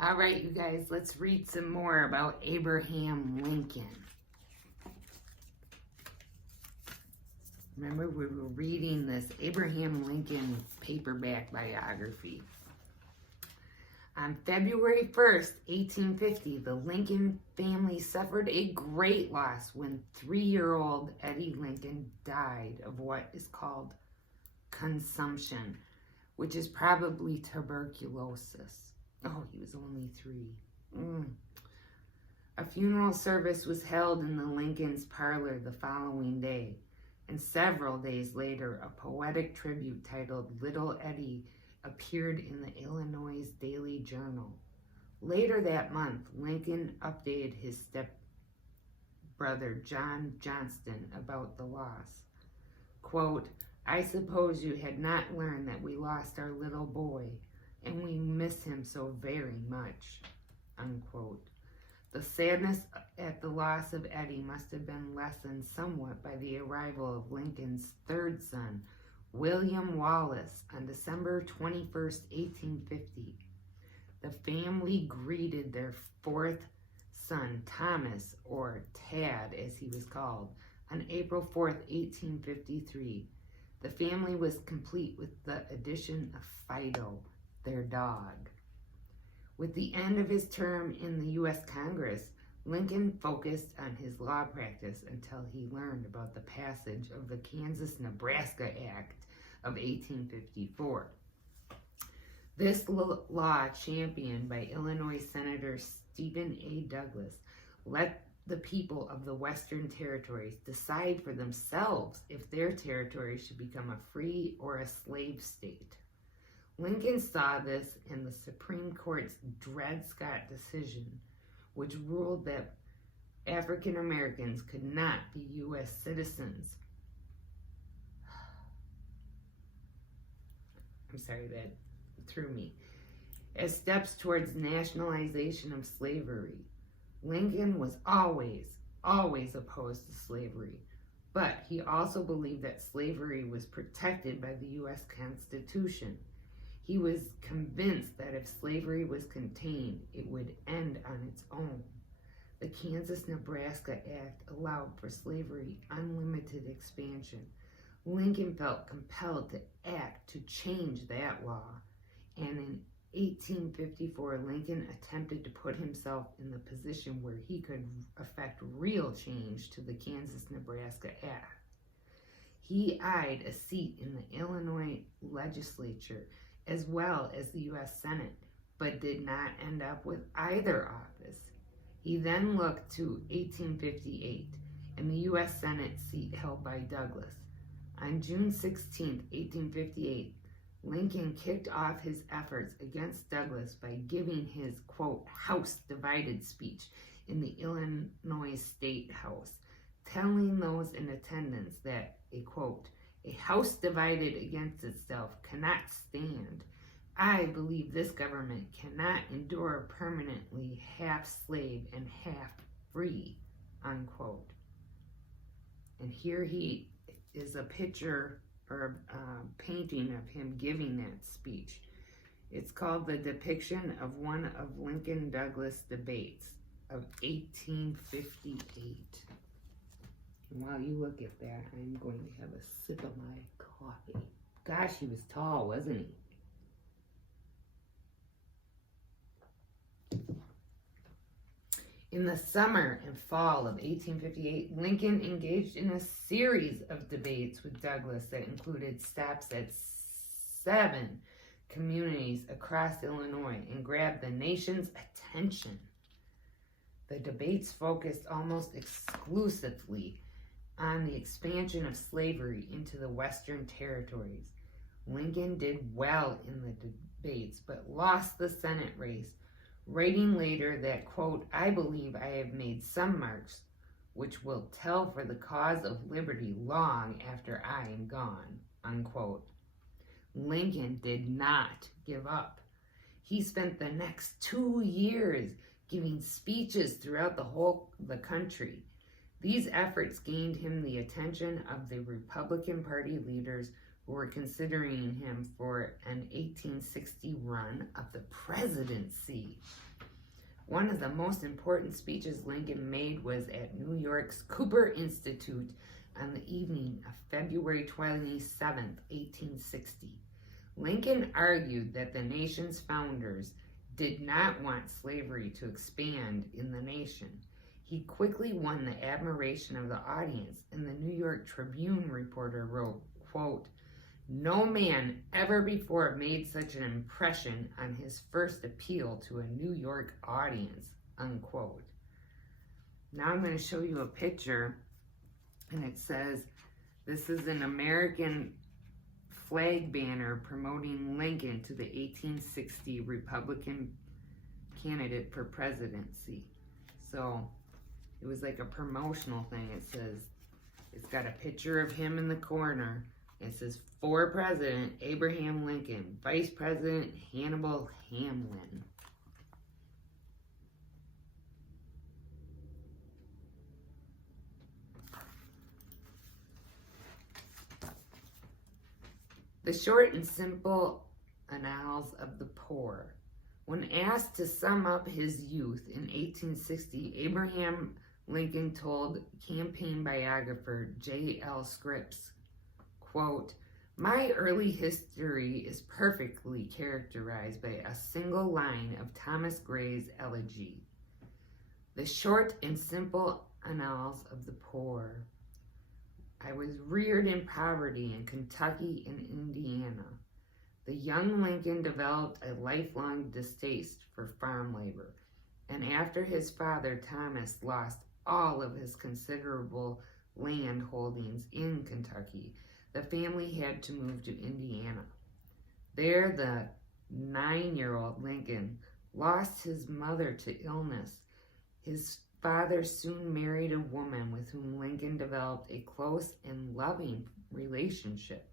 All right, you guys, let's read some more about Abraham Lincoln. Remember, we were reading this Abraham Lincoln paperback biography. On February 1st, 1850, the Lincoln family suffered a great loss when 3-year-old Eddie Lincoln died of what is called consumption, which is probably tuberculosis. Oh, he was only 3. A funeral service was held in the Lincoln's parlor the following day, and several days later, a poetic tribute titled Little Eddie appeared in the Illinois Daily Journal. Later that month, Lincoln updated his stepbrother John Johnston about the loss. Quote, "I suppose you had not learned that we lost our little boy, and we miss him so very much," unquote. The sadness at the loss of Eddie must have been lessened somewhat by the arrival of Lincoln's third son, William Wallace, on December 21st, 1850. The family greeted their fourth son, Thomas, or Tad as he was called, on April 4th, 1853. The family was complete with the addition of Fido, their dog. With the end of his term in the U.S. Congress, Lincoln focused on his law practice until he learned about the passage of the Kansas-Nebraska Act of 1854. This law, championed by Illinois Senator Stephen A. Douglas, let the people of the Western Territories decide for themselves if their territory should become a free or a slave state. Lincoln saw this in the Supreme Court's Dred Scott decision, which ruled that African Americans could not be U.S. citizens. I'm sorry, that threw me. As steps towards nationalization of slavery. Lincoln was always opposed to slavery, but he also believed that slavery was protected by the U.S. Constitution. He was convinced that if slavery was contained, it would end on its own. The Kansas-Nebraska Act allowed for slavery unlimited expansion. Lincoln felt compelled to act to change that law, and in 1854, Lincoln attempted to put himself in the position where he could effect real change to the Kansas-Nebraska Act. He eyed a seat in the Illinois legislature as well as the U.S. Senate, but did not end up with either office. He then looked to 1858 and the U.S. Senate seat held by Douglas. On June 16, 1858, Lincoln kicked off his efforts against Douglas by giving his, quote, House divided speech in the Illinois State House, telling those in attendance that, a quote, "A house divided against itself cannot stand. I believe this government cannot endure permanently half slave and half free," unquote. And here he is a picture or a painting of him giving that speech. It's called The Depiction of One of Lincoln-Douglas Debates of 1858. And while you look at that, I'm going to have a sip of my coffee. Gosh, he was tall, wasn't he? In the summer and fall of 1858, Lincoln engaged in a series of debates with Douglas that included stops at 7 communities across Illinois and grabbed the nation's attention. The debates focused almost exclusively on the expansion of slavery into the Western Territories. Lincoln did well in the debates, but lost the Senate race, writing later that, quote, "I believe I have made some marks which will tell for the cause of liberty long after I am gone," unquote. Lincoln did not give up. He spent the next 2 years giving speeches throughout the country. These efforts gained him the attention of the Republican Party leaders who were considering him for an 1860 run of the presidency. One of the most important speeches Lincoln made was at New York's Cooper Institute on the evening of February 27, 1860. Lincoln argued that the nation's founders did not want slavery to expand in the nation. He quickly won the admiration of the audience, and the New York Tribune reporter wrote, quote, "No man ever before made such an impression on his first appeal to a New York audience," unquote. Now I'm going to show you a picture, and it says, this is an American flag banner promoting Lincoln to the 1860 Republican candidate for presidency. So it was like a promotional thing. It says, it's got a picture of him in the corner. It says, "For President, Abraham Lincoln. Vice President, Hannibal Hamlin." The short and simple annals of the poor. When asked to sum up his youth in 1860, Abraham Lincoln told campaign biographer J.L. Scripps, quote, "My early history is perfectly characterized by a single line of Thomas Gray's elegy, the short and simple annals of the poor. I was reared in poverty in Kentucky and Indiana. The young Lincoln developed a lifelong distaste for farm labor, and after his father Thomas lost all of his considerable land holdings in Kentucky, the family had to move to Indiana. There, the 9-year-old Lincoln lost his mother to illness. His father soon married a woman with whom Lincoln developed a close and loving relationship.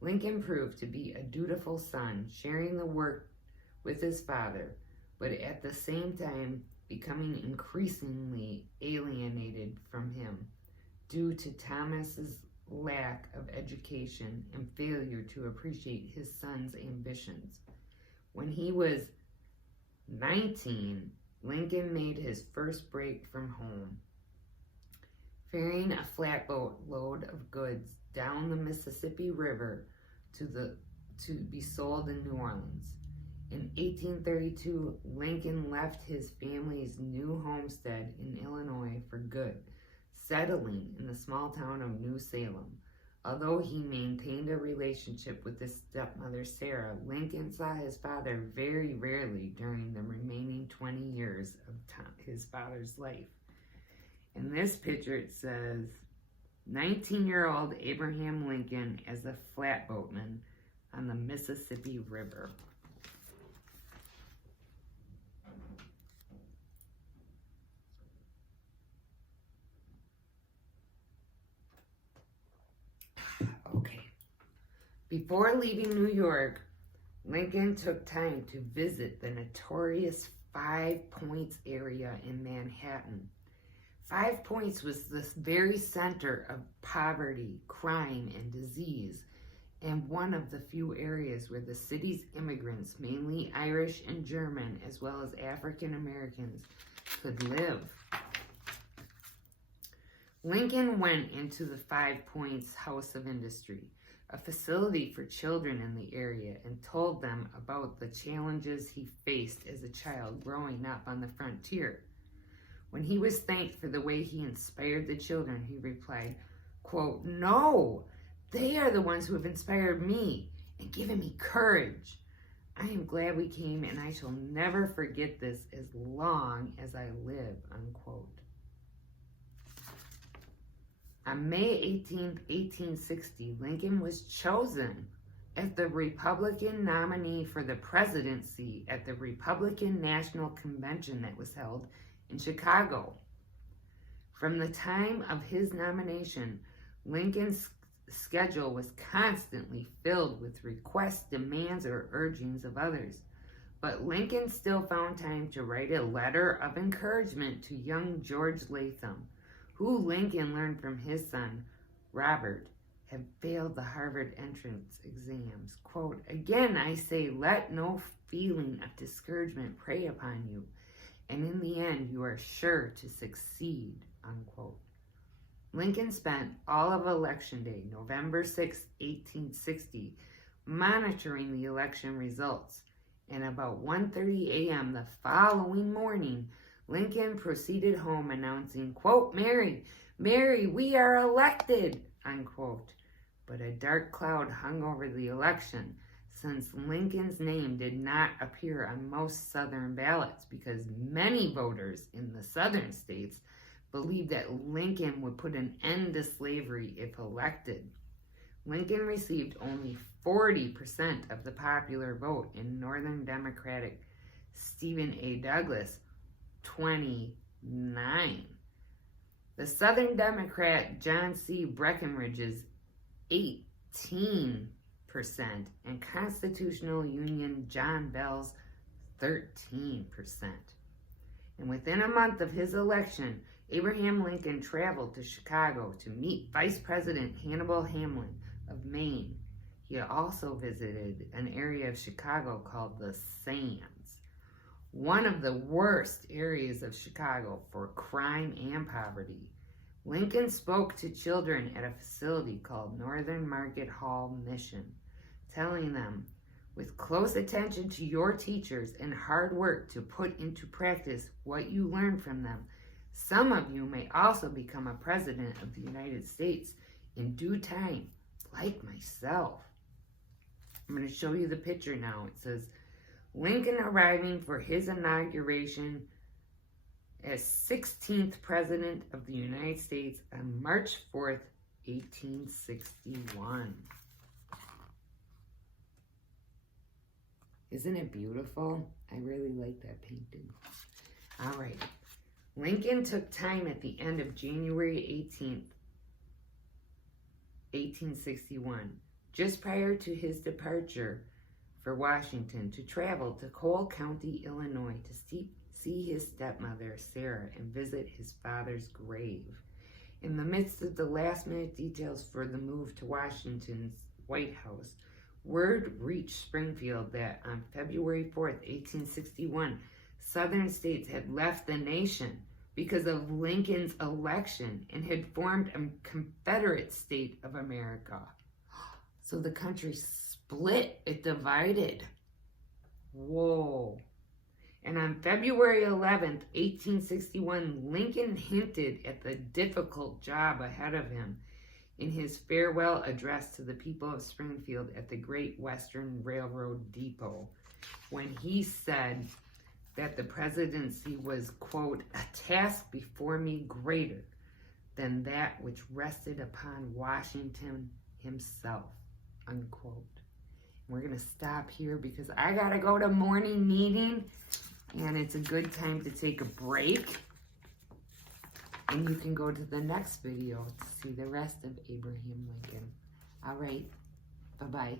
Lincoln proved to be a dutiful son, sharing the work with his father, but at the same time becoming increasingly alienated from him due to Thomas's lack of education and failure to appreciate his son's ambitions. When he was 19, Lincoln made his first break from home, ferrying a flatboat load of goods down the Mississippi River to be sold in New Orleans. In 1832, Lincoln left his family's new homestead in Illinois for good, settling in the small town of New Salem. Although he maintained a relationship with his stepmother, Sarah, Lincoln saw his father very rarely during the remaining 20 years of his father's life. In this picture, it says, 19-year-old Abraham Lincoln as a flatboatman on the Mississippi River. Okay. Before leaving New York, Lincoln took time to visit the notorious 5 Points area in Manhattan. 5 Points was the very center of poverty, crime, and disease, and one of the few areas where the city's immigrants, mainly Irish and German, as well as African Americans, could live. Lincoln went into the 5 Points House of Industry, a facility for children in the area, and told them about the challenges he faced as a child growing up on the frontier. When he was thanked for the way he inspired the children, he replied, quote, "No, they are the ones who have inspired me and given me courage. I am glad we came, and I shall never forget this as long as I live," unquote. On May 18, 1860, Lincoln was chosen as the Republican nominee for the presidency at the Republican National Convention that was held in Chicago. From the time of his nomination, Lincoln's schedule was constantly filled with requests, demands, or urgings of others. But Lincoln still found time to write a letter of encouragement to young George Latham, who Lincoln learned from his son, Robert, had failed the Harvard entrance exams. Quote, "Again I say, let no feeling of discouragement prey upon you, and in the end you are sure to succeed, unquote. Lincoln spent all of Election Day, November 6, 1860, monitoring the election results, and about 1:30 a.m. the following morning, Lincoln proceeded home announcing, quote, Mary, Mary, we are elected, unquote. But a dark cloud hung over the election, since Lincoln's name did not appear on most Southern ballots because many voters in the Southern states believed that Lincoln would put an end to slavery if elected. Lincoln received only 40% of the popular vote in Northern Democratic Stephen A. Douglas, 29. The Southern Democrat John C. Breckinridge's 18%, and Constitutional Union John Bell's 13%. And within a month of his election, Abraham Lincoln traveled to Chicago to meet Vice President Hannibal Hamlin of Maine. He also visited an area of Chicago called the Sands, one of the worst areas of Chicago for crime and poverty. Lincoln spoke to children at a facility called Northern Market Hall Mission, telling them, with close attention to your teachers and hard work to put into practice what you learned from them, some of you may also become a president of the United States in due time, like myself. I'm going to show you the picture now. It says, Lincoln arriving for his inauguration as 16th President of the United States on March 4th, 1861. Isn't it beautiful? I really like that painting. All right. Lincoln took time at the end of January 18th, 1861, just prior to his departure for Washington, to travel to Cole County, Illinois, to see his stepmother, Sarah, and visit his father's grave. In the midst of the last-minute details for the move to Washington's White House, word reached Springfield that on February 4th, 1861, Southern states had left the nation because of Lincoln's election and had formed a Confederate state of America. So the country split, it divided. Whoa. And on February 11th, 1861, Lincoln hinted at the difficult job ahead of him in his farewell address to the people of Springfield at the Great Western Railroad Depot, when he said that the presidency was, quote, a task before me greater than that which rested upon Washington himself, unquote. We're going to stop here because I got to go to morning meeting, and it's a good time to take a break. And you can go to the next video to see the rest of Abraham Lincoln. All right. Bye-bye.